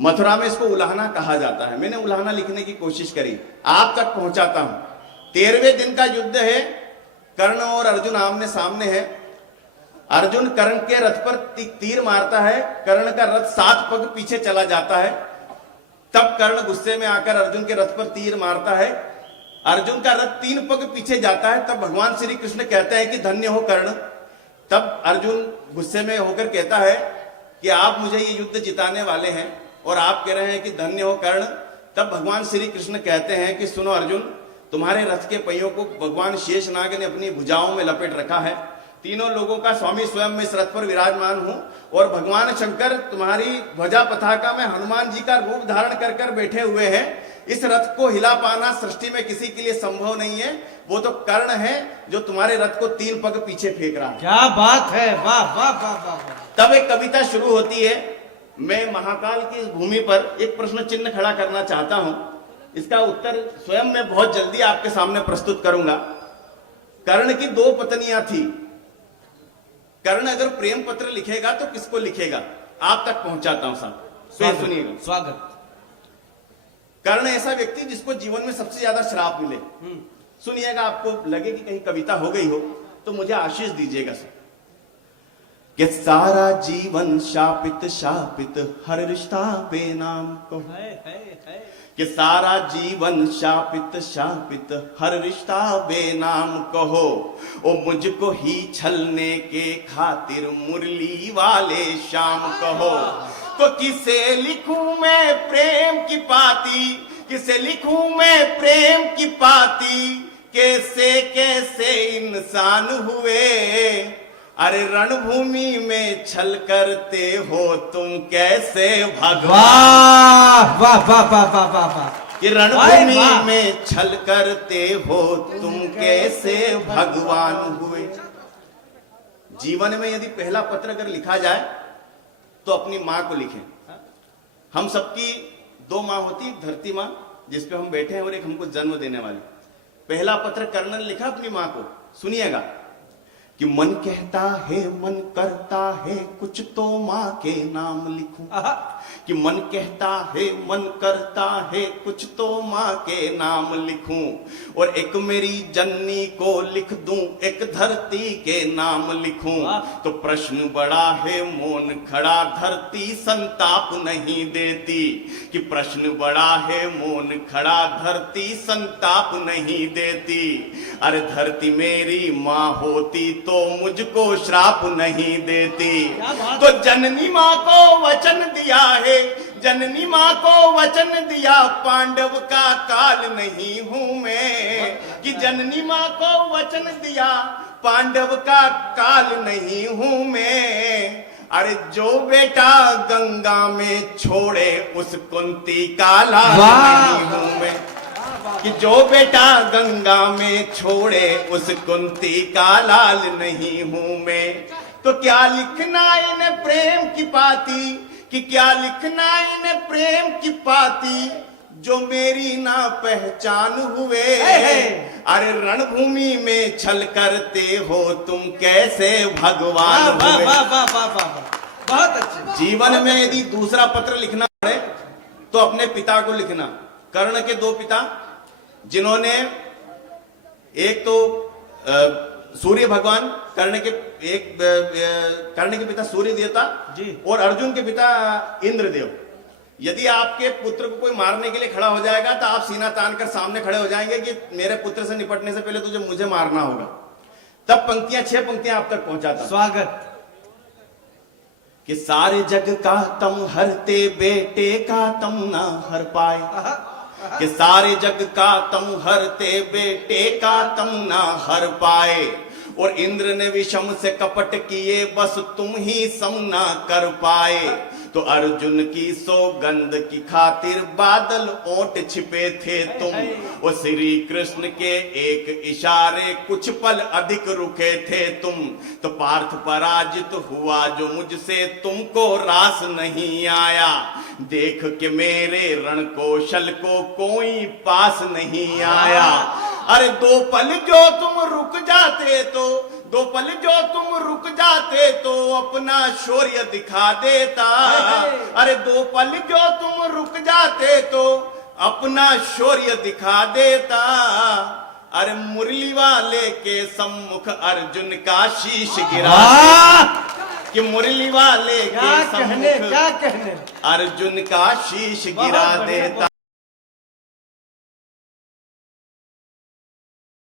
मथुरा में इसको उलाहना कहा जाता है। मैंने उलाहना लिखने की कोशिश करी, आप तक पहुंचाता हूं। 13वें दिन का युद्ध है, कर्ण और अर्जुन आमने सामने है। अर्जुन कर्ण के रथ पर तीर मारता है, कर्ण का रथ 7 पग पीछे चला जाता है। तब कर्ण गुस्से में आकर अर्जुन के रथ पर तीर मारता है, अर्जुन का रथ 3 पग पीछे जाता है। तब भगवान श्री कृष्ण कहते हैं कि धन्य हो कर्ण। तब अर्जुन गुस्से में होकर कहता है कि आप मुझे ये युद्ध जिताने वाले हैं और आप कह रहे हैं कि धन्य हो कर्ण। तब भगवान श्री कृष्ण कहते हैं कि सुनो अर्जुन, तुम्हारे रथ के पहियों को भगवान शेषनाग ने अपनी भुजाओं में लपेट रखा है। तीनों लोगों का स्वामी स्वयं मैं इस रथ पर विराजमान हूं और भगवान शंकर तुम्हारी ध्वजा पताका में हनुमान जी का रूप धारण कर कर बैठे हुए हैं। इस रथ को हिला पाना सृष्टि में किसी के लिए संभव नहीं है। वो तो कर्ण है जो तुम्हारे रथ को 3 पग पीछे फेंक रहा है। क्या बात है, वाह वाह वाह वाह। तब एक कविता शुरू होती है। मैं महाकाल की इस भूमि पर एक प्रश्न चिन्ह खड़ा करना चाहता हूं, इसका उत्तर स्वयं मैं बहुत जल्दी आपके सामने प्रस्तुत करूंगा। कर्ण की 2 पत्नियां थी। कर्ण अगर प्रेम पत्र लिखेगा तो किसको लिखेगा, आप तक पहुंचाता हूं साहब, सुनिएगा। स्वागत। कर्ण ऐसा व्यक्ति जिसको जीवन में सबसे ज्यादा श्राप मिले। सुनिएगा, आपको लगे कि कहीं कविता हो गई हो तो मुझे आशीष दीजिएगा सर। कि सारा जीवन शापित शापित हर रिश्ता बेनाम को है। कि सारा जीवन शापित शापित हर रिश्ता बेनाम कहो। ओ मुझको ही छलने के खातिर मुरली वाले शाम कहो। तो किसे लिखूं मैं प्रेम की पाती, किसे लिखूं मैं प्रेम की पाती। कैसे कैसे इंसान हुए, अरे रणभूमि में छल करते हो तुम कैसे भगवान। वाह वाह वाह वाह वाह वाह वाह। कि रणभूमि में छल करते हो तुम कैसे भगवान हुए। जीवन में यदि पहला पत्र अगर लिखा जाए तो अपनी मां को लिखें। हम सबकी 2 मां होती, एक धरती मां जिसपे हम बैठे हैं और एक हमको जन्म देने वाली। पहला पत्र कर्ण ने लिखा अपनी मां को, सुनिएगा। कि मन कहता है मन करता है कुछ तो माँ के नाम लिखूं। कि मन कहता है मन करता है कुछ तो माँ के नाम लिखूं। और एक मेरी जननी को लिख दूं, एक धरती के नाम लिखूं। तो प्रश्न बड़ा है मौन खड़ा, धरती संताप नहीं देती। कि प्रश्न बड़ा है मौन खड़ा, धरती संताप नहीं देती। अरे धरती मेरी माँ होती तो मुझको श्राप नहीं देती। तो जननी माँ को वचन दिया है, जननी माँ को वचन दिया, पांडव का काल नहीं हूं मैं। कि जननी माँ को वचन दिया, पांडव का काल नहीं हूं मैं। अरे जो बेटा गंगा में छोड़े उस कुंती का लाल नहीं हूं मैं। कि जो बेटा गंगा में छोड़े उस कुंती का लाल नहीं हूं मैं। तो क्या लिखना इन्हें प्रेम की पाती, कि क्या लिखना इन्हें प्रेम की पाती, जो मेरी ना पहचान हुए। अरे रणभूमि में छल करते हो तुम कैसे भगवान हुए। बहुत अच्छा। जीवन में यदि दूसरा पत्र लिखना पड़े तो अपने पिता को लिखना। कर्ण के 2 पिता, जिन्होंने एक तो सूर्य भगवान, कर्ण के पिता सूर्य देवता और अर्जुन के पिता इंद्रदेव। यदि आपके पुत्र को कोई मारने के लिए खड़ा हो जाएगा तो आप सीना तान कर सामने खड़े हो जाएंगे कि मेरे पुत्र से निपटने से पहले तुझे मुझे मारना होगा। तब पंक्तियां 6 पंक्तियां आप तक पहुंचाता। स्वागत। कि सारे जग का तम हरते, बेटे का तम ना हर पाए। कि सारे जग का तम हरते, बेटे का तम ना हर पाए। और इंद्र ने विषम से कपट किए, बस तुम ही सम ना कर पाए। तो अर्जुन की सौगंध की खातिर बादल ओट छिपे थे तुम। और श्री कृष्ण के एक इशारे कुछ पल अधिक रुके थे तुम। तो पार्थ पराजित हुआ जो मुझसे तुमको रास नहीं आया। देख के मेरे रण कौशल को कोई पास नहीं आया। अरे 2 पल जो तुम रुक जाते तो दो पल जो तुम रुक जाते तो अपना शौर्य दिखा देता। अरे दो पल जो तुम रुक जाते तो अपना शौर्य दिखा देता। अरे मुरली वाले के सम्मुख अर्जुन का शीश गिरा कि मुरली वाले के क्या कहने, सम्मुख क्या कहने। अर्जुन का शीश गिरा बहुत बढ़िया, देता।